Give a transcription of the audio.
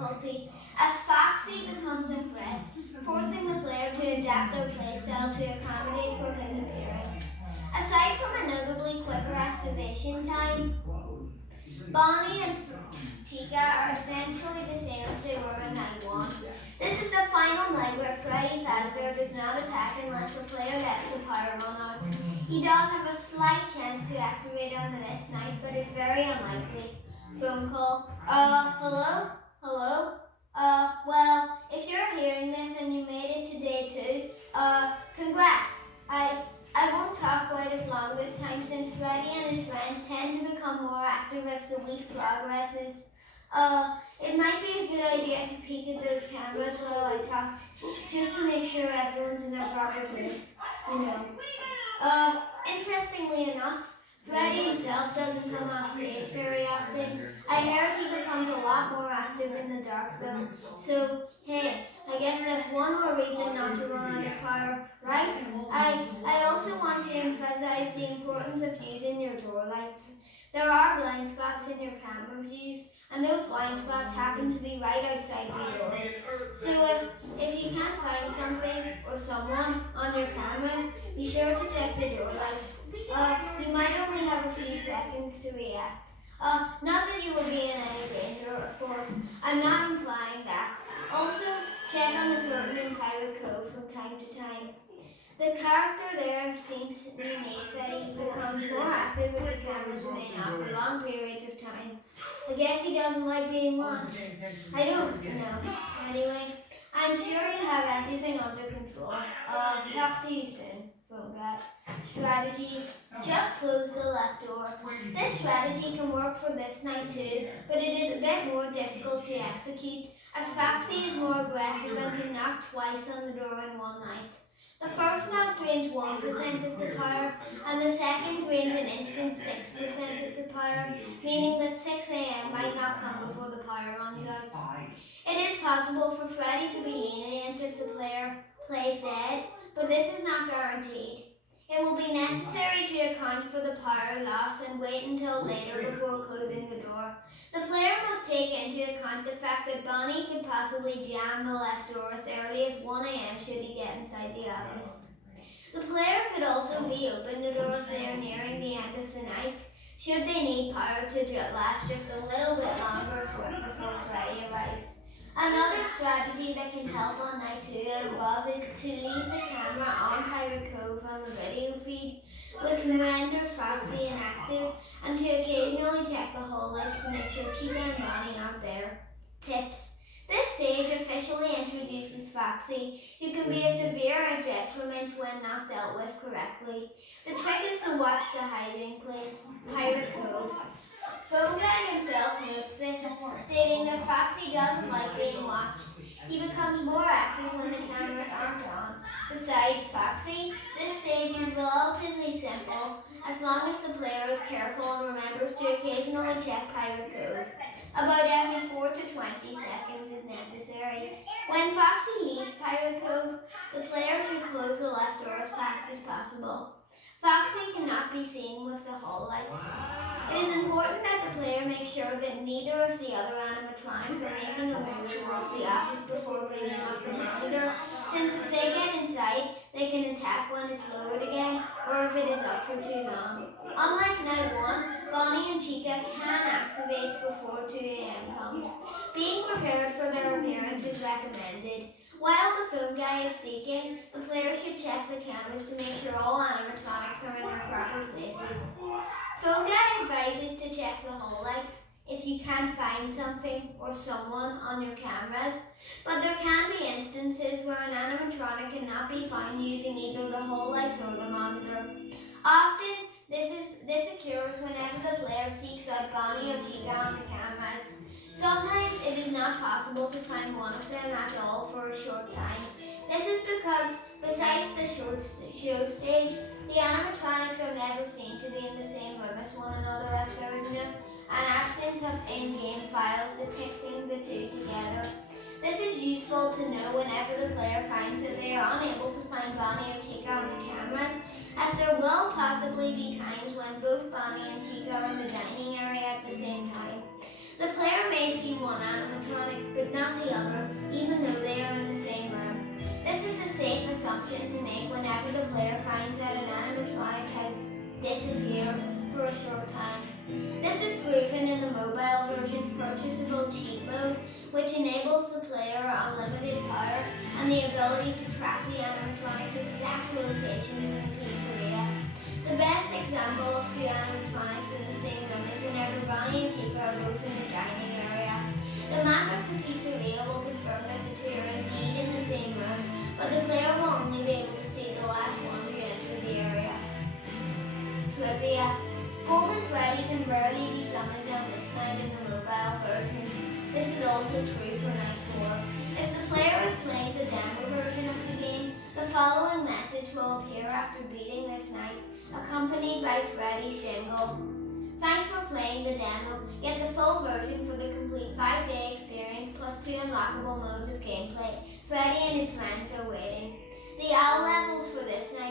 difficulty as Foxy becomes a threat, forcing the player to adapt their playstyle to accommodate for his appearance. Aside from a notably quicker activation time, Bonnie and Chica are essentially the same as they were in Night 1. This is the final night where Freddy Fazbear does not attack unless the player lets the power run out. He does have a slight chance to activate on this night, but it's very unlikely. Phone call. Hello? Hello? Well, if you're hearing this and you made it to day 2, congrats. I won't talk quite as long this time since Freddy and his friends tend to become more active as the week progresses. It might be a good idea to peek at those cameras while I talk, just to make sure everyone's in their proper place, you know. Interestingly enough, Freddy himself doesn't come off stage very often. I heard he becomes a lot more active in the dark though, so hey, I guess that's one more reason not to run out of power, right? I also want to emphasize the importance of using your door lights. There are blind spots in your camera views, and those blind spots happen to be right outside your doors. So if you can't find something or someone on your cameras, be sure to check the door lights. You might only have a few seconds to react. Not that you will be in any danger, of course. I'm not implying that. Also, check on the curtain in Pirate Cove from time to time. The character there seems unique that he becomes more active if the cameras remain off for long periods of time. I guess he doesn't like being watched. I don't know. Anyway, I'm sure you have everything under control. Talk to you soon, phone guy. Strategies. Just close the left door. This strategy can work for this night too, but it is a bit more difficult to execute as Foxy is more aggressive and can knock twice on the door in one night. The first knock drains 1% of the power, and the second drains an instant 6% of the power, meaning that 6 AM might not come before the power runs out. It is possible for Freddy to be lenient if the player plays dead, but this is not guaranteed. It will be necessary to account for the power loss and wait until later before closing the door. The player must take into account the fact that Bonnie could possibly jam the left door as early as 1 AM should he get inside the office. The player could also reopen the door as they are nearing the end of the night, should they need power to last just a little bit longer before Freddy arrives. Another strategy that can help on night 2 and above is to leave the camera on Pirate Cove on the video feed, which renders Foxy inactive, and to occasionally check the hall lights to make sure Chica and Bonnie aren't there. Tips. This stage officially introduces Foxy, who can be a severe detriment when not dealt with correctly. The trick is to watch the hiding place, Pirate Cove. Phone Guy himself notes this, stating that Foxy doesn't like being watched. He becomes more active when the cameras aren't on. Besides Foxy, this stage is relatively simple, as long as the player is careful and remembers to occasionally check Pirate Cove. About every 4 to 20 seconds is necessary. When Foxy leaves Pirate Cove, the player should close the left door as fast as possible. Foxy cannot be seen with the hall lights. It is important that the player make sure that neither of the other animatronics are making a move towards the office before bringing up the monitor, since if they get inside, they can attack when it's lowered again, or if it is up for too long. Unlike Night 1, Bonnie and Chica can activate before 2 AM comes. Being prepared for their appearance is recommended. While the phone guy is speaking, the player should check the cameras to make sure all animatronics are in their proper places. Phone guy advises to check the hall lights if you can't find something or someone on your cameras, but there can be instances where an animatronic cannot be found using either the hall lights or the monitor. Often, this occurs whenever the player seeks out Bonnie or Chica on the cameras. Sometimes it is not possible to find one of them at all for a short time. This is because, besides the show stage, the animatronics are never seen to be in the same room as one another, as there is an absence of in-game files depicting the two together. This is useful to know whenever the player finds that they are unable to find Bonnie or Chica on the cameras, as there will possibly be times when both Bonnie and Chica are in the dining area at the same time. The player may see one animatronic, but not the other, even though they are in the same room. This is a safe assumption to make whenever the player finds that an animatronic has disappeared for a short time. This is proven in the mobile version purchasable cheat mode, which enables the player unlimited power and the ability to track the animatronic's exact location in a pizzeria. The best example of two animatronics in the same room is whenever Bonnie and Tika are both in the dining area. The map of the pizzeria will confirm that the two are indeed in the same room, but the player will only be able to see the last one who entered the area. Trivia: Golden Freddy can rarely be summoned on this night in the mobile version. This is also true for Night 4. If the player is playing the demo version of the game, the following message will appear after beating this night, accompanied by Freddy's jingle. Thanks for playing the demo. Get the full version for the complete 5-day experience plus 2 unlockable modes of gameplay. Freddy and his friends are waiting. The owl levels for this night